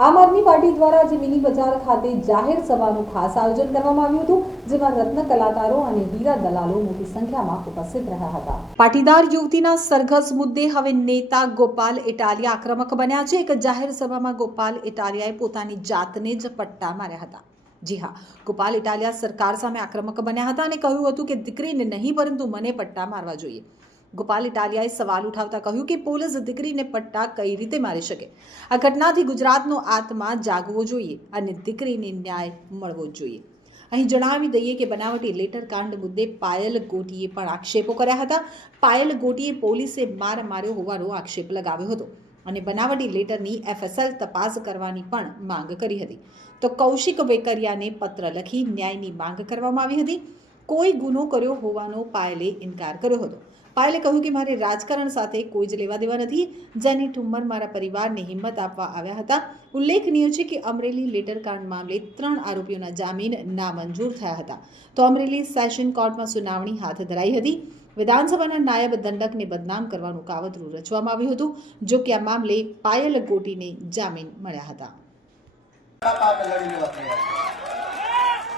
આમ આદમી પાર્ટી દ્વારા આજે મિની બજાર ખાતે જાહેર સભાનું ખાસ આયોજન કરવામાં આવ્યું હતું, જેમાં રત્ન કલાકારો અને હીરા દલાલો મોટી સંખ્યામાં ઉપસ્થિત રહ્યા હતા. પાટીદાર યુવતીના સરઘસ મુદ્દે હવે નેતા ગોપાલ ઇટાલિયા આક્રમક બન્યા છે. એક જાહેર સભામાં ગોપાલ ઇટાલિયાએ પોતાની જાતને જ પટ્ટા માર્યા હતા. જી હા, ગોપાલ ઇટાલિયા સરકાર સામે આક્રમક બન્યા હતા અને કહ્યું હતું કે દીકરીને નહીં, પરંતુ મને પટ્ટા મારવા જોઈએ. ગોપાલ ઇટાલિયાએ સવાલ ઉઠાવતા કહ્યું કે પોલીસ દીકરીને પટ્ટા કઈ રીતે મારી શકે? આ ઘટનાથી ગુજરાતનો આત્મા જાગવો જોઈએ અને દીકરીને ન્યાય મળવો જોઈએ. અહીં જણાવી દઈએ કે બનાવટી લેટર કાંડ મુદ્દે પાયલ ગોટીએ પણ આક્ષેપો કર્યા હતા. પાયલ ગોટીએ પોલીસે માર માર્યો હોવાનો આક્ષેપ લગાવ્યો હતો અને બનાવટી લેટરની એફએસએલ તપાસ કરવાની પણ માંગ કરી હતી. તો કૌશિક વેકરિયાને પત્ર લખી ન્યાયની માંગ કરવામાં આવી હતી. કોઈ ગુનો કર્યો હોવાનો પાયલે ઇનકાર કર્યો હતો. પાયલે કહ્યું કે મારે રાજકારણ સાથે કોઈ જ લેવા દેવા નથી. જેની ઠુમ્મર મારા પરિવારને હિંમત આપવા આવ્યા હતા. ઉલ્લેખનીય છે કે અમરેલી લેટર કાંડ મામલે ત્રણ આરોપીઓના જામીન નામંજૂર થયા હતા. તો અમરેલી સેશન કોર્ટમાં સુનાવણી હાથ ધરાઈ હતી. વિધાનસભાના નાયબ દંડકને બદનામ કરવાનું કાવતરું રચવામાં આવ્યું હતું, જો કે આ મામલે પાયલ ગોટીને જામીન મળ્યા હતા.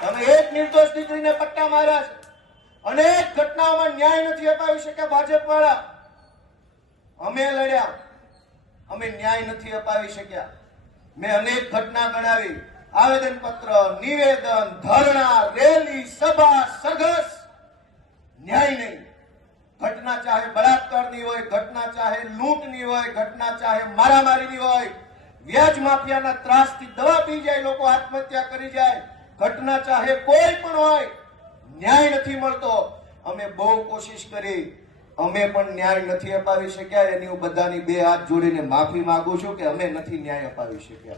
તમે એક નિર્દોષ દીકરીને પટ્ટા માર્યા અનેક ઘટનાઓમાં ન્યાય નથી અપાવી શક્યા ભાજપ વાળા અમે લડ્યા. અમે ન્યાય નથી અપાવી શક્યા. મેં અનેક ઘટના ગણાવી. આવેદન પત્ર નિવેદન, ધરણા, રેલી, સભા સઘસ ન્યાય નહીં. ઘટના ચાહે બળાત્કારની હોય, ઘટના ચાહે લૂંટની હોય, ઘટના ચાહે મારામારીની હોય, વ્યાજ માફિયાના ત્રાસથી દવા પી જાય, લોકો આત્મહત્યા કરી જાય. ઘટના ચાહે કોઈ પણ હોય ન્યાય નથી મળતો. અમે બહુ કોશિશ કરી. અમે પણ ન્યાય નથી અપાવી શક્યા. એની હું બધાની બે હાથ જોડીને માફી માંગુ છું કે અમે નથી ન્યાય અપાવી શક્યા.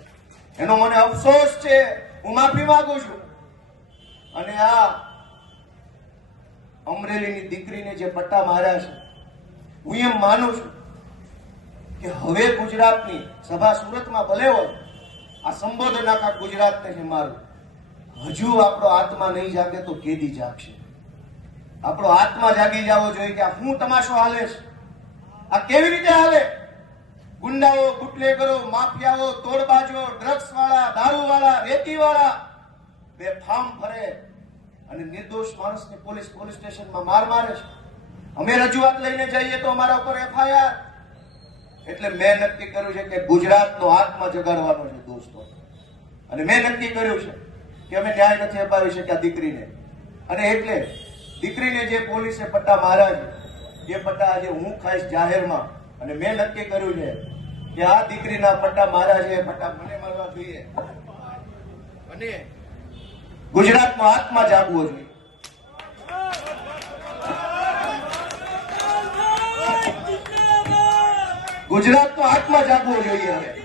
એનો મને અફસોસ છે. હું માફી માંગુ છું. અને આ અમરેલીની દીકરીને જે પટ્ટા માર્યા છે, હું એમ માનું છું કે હવે ગુજરાતની સભા સુરતમાં ભલે હોય, આ સંબોધન આખા ગુજરાતને છે મારું. હજુ આપણો આત્મા નહીં જાગે તો કેદી જાગશે? આપણો આત્મા જાગી જવો જોઈએ કે આ હું તમાશો હાલે છે? આ કેવી રીતે હાલે? ગુંડાઓ, બુટલેગરો, માફિયાઓ, તોડબાજો ડ્રગ્સ વાળા દારૂ વાળા રેતી વાળા બેફામ ફરે અને નિર્દોષ માણસને પોલીસ પોલીસ સ્ટેશનમાં માર મારે છે. અમે રજૂઆત લઈને જઈએ તો અમારા ઉપર એફઆઈઆર. એટલે મેં નક્કી કર્યું છે કે ગુજરાતનો આત્મા જગાડવાનો છે દોસ્તો. અને મેં નક્કી કર્યું છે કે અમે ન્યાય નથી અપાવી શક્યા દીકરીને. અને એટલે દીકરીને જે પોલીસે પટ્ટા છે, એ પટ્ટા આજે હું ખાઈશ જાહેરમાં. અને મેં નક્કી કર્યું છે કે આ દીકરીના પટ્ટા એ પટ્ટા મને મળવા જોઈએ. અને ગુજરાતનો આત્મા જાગવો જોઈએ. ગુજરાતનો આત્મા જાગવો જોઈએ હવે.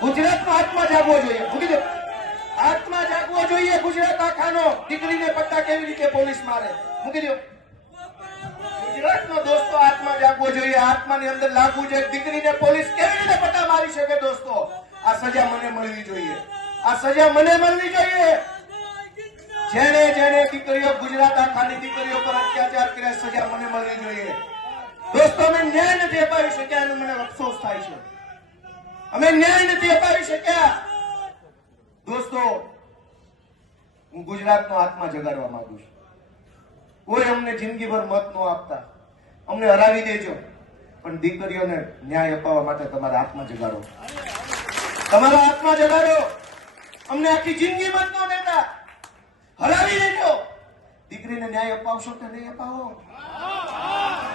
ગુજરાતનો આત્મા જાગવો જોઈએ. આત્મા જાગવો જોઈએ ગુજરાત આખાનો. દીકરીને પટ્ટા કેવી રીતે પોલીસ મારે? મૂકી દો. ગુજરાતનો દોસ્તો આત્મા જાગવો જોઈએ. આત્માની અંદર લાગવું જોઈએ દીકરીને પોલીસ કેવી રીતે પટ્ટા મારી શકે દોસ્તો? આ સજા મને મળવી જોઈએ. આ સજા મને મળવી જોઈએ. જેને જેને દીકરીઓ ગુજરાત આખાની દીકરીઓ પર અત્યાચાર કર્યા, સજા મને મળવી જોઈએ. દોસ્તો, અમે ન્યાય નથી અપાવી શક્યા એનો મને અફસોસ થાય છે. અમે ન્યાય નથી અપાવી શક્યા. દોસ્તો, હું ગુજરાતનો આત્મા જગાડવા માંગુ છું. કોઈ અમને જિંદગીભર મત ન આપતા. અમને હરાવી દેજો. પણ દીકરીઓને ન્યાય અપાવવા માટે તમારા આત્મા જગાડો. તમારો આત્મા જગાડો. અમને આખી જિંદગી મત ન દેતા. હરાવી દેજો. દીકરીને ન્યાય અપાવશો કે નહીં અપાવો?